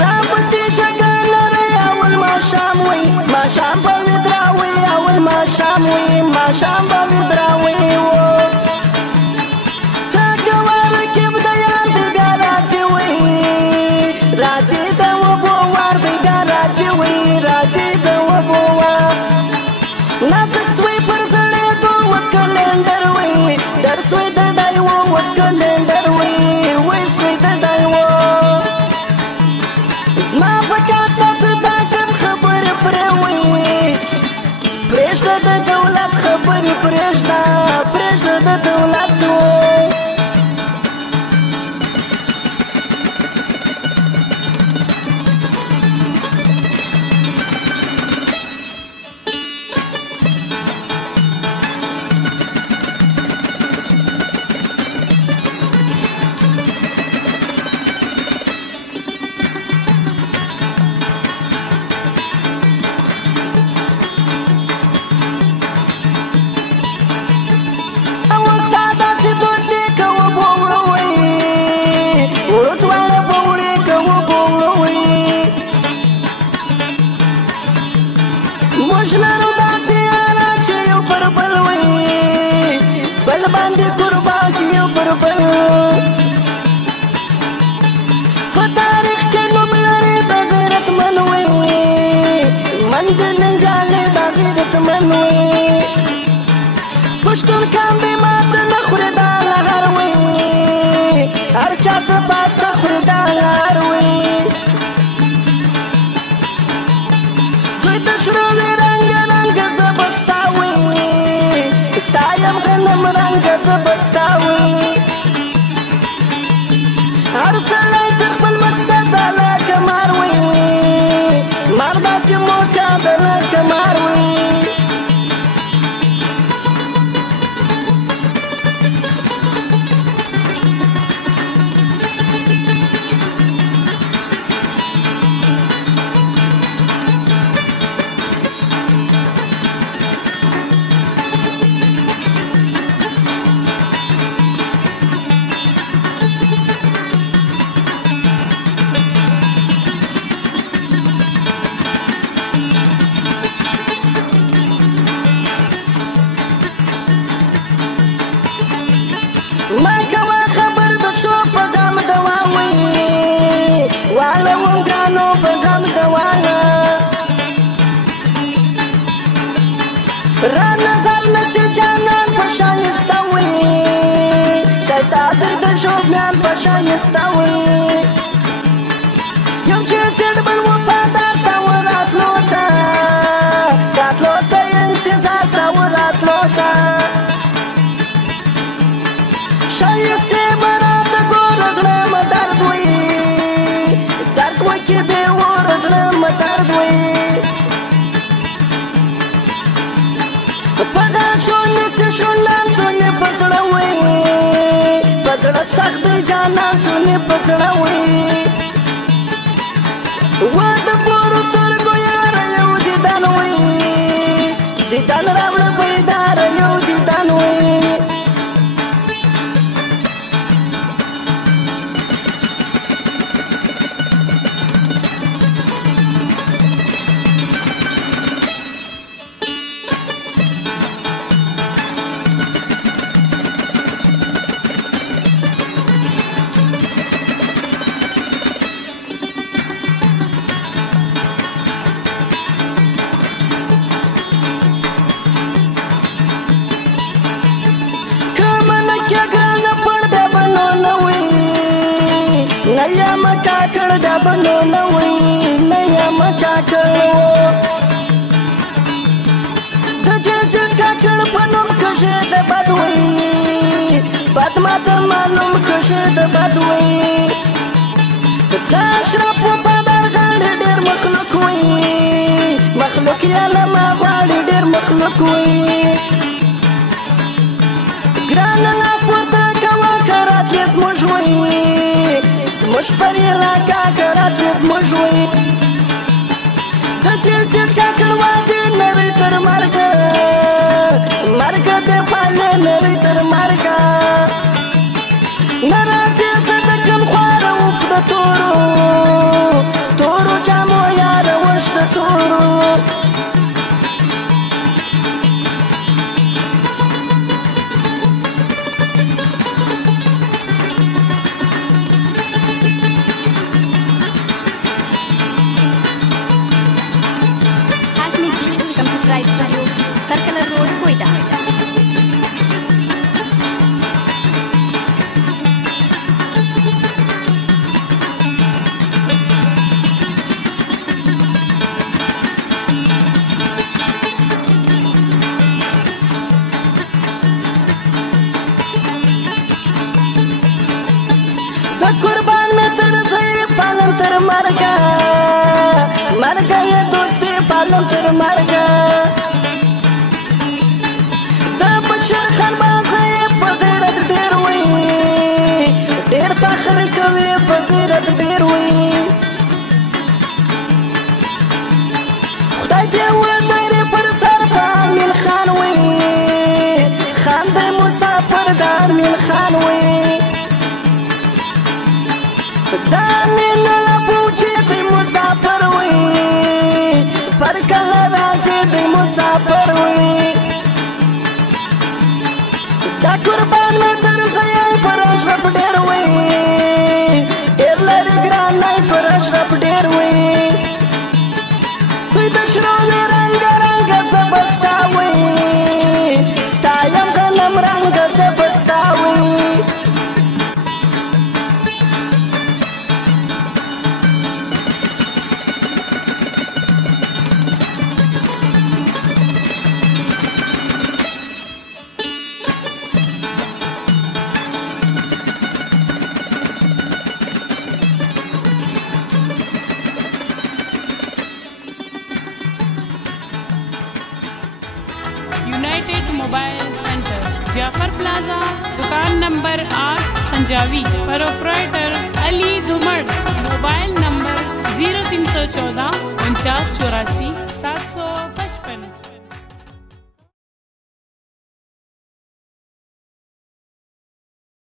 راپسې جګه لري اول ماښام وي ماښام به وي دراوي اول ماښام وي ماښام به وي دراوي ټکه رقیب د یار دی بیا راځي وي راځي د وبو وار دی بیا راځي وي راځي د وبو وار نازک سوی پر زړېدو اوس کلندر وي در سوی د ډایو اوس کلندر وي وی سوی د ډایو زما په کار ستاسو طاقت خبرې پرې وي پرېږده د دولت خبرې پرېږده د دولت بل باندې قربان چې یو پر بل په تاریخ کې نوم لري د غیرتمن وي من د ننګالې د غیرتمن وي پښتون کام بې ماته نه خوري دا لغر وي هر چا څه باسته خوري دا لغر وي دوی د شروع رنګه رنګه زه به ستا وي ستا یم غنم رنګه زه به ستا وي هر سړی تر خپل مقصد لکه مار وي مار داسې موټه ده لکه مار وي ما کوه خبر د شو په غم دوا وي واړوم ګرانو په غم دوا را نظر نسي جانان په شایسته وي ښایسته تر د ژوبلیان په شایسته وي یم چې زیړ بل وفادار ستا و راتلو ته انتظار ستا و راتلو ته شایسته براته ګوره زړه مه درد وي درد وکړي بې وره زړه مه درد وي په غاښ شونې سي شونډان سونې په زړه وي په زړه سخت دی جانان سونې په زړه وي و د پورو سترګو یاره یو دیدن وي دیدن راوړه بیداره یو دیدن وي نه یم کاکړ د بنو نه وي نه یم کاکړ د جنسیت کاکړ په نوم کښې د بد وي بد ماته معلوم کښې د بد وي د اشرف وفادار غاړې ډېر مخلوق وي مخلوق یې له ما غواړي ډېر مخلوق وي ګرانه لاس پورته کوه که راتلې زموږ وي زموږ پر علاقه که راتلې زموږ وي د جنسیت کاکړ وادي نری تر مرګه مرګه بې پالې نری تر مرګه ناراضي زه د کوم خواره اوف د تورو تورو جامو یاره وش د تورو Studio, Circular Road, Quetta. د قربان مې تر ځای پالم تر مرګه مرګه یې دوستي پالم تر مرګه د بشر خان بازه یې په غیرت ډېر وي ډېر فخر کوي په غیرت ډېر وي خدای دې ودرې پر سر په امین خان وي خان دی مسافر د امین خان وي دا مين لبوچی دی مسافر وی پر کله راځي دی مسافر وی دا قربان مې تر ځای پر اشرف ډېر وی ډېر لري ګران نه پر اشرف ډېر وی په د شرو رنگ رنگ زبستا وی ستایم غنم رنگ زبستا وی United mobile centre Jafar प्लाजा दुकान नंबर 8 संजावी प्रोप्राइटर अली धुमड़ mobile number 0314 4984 755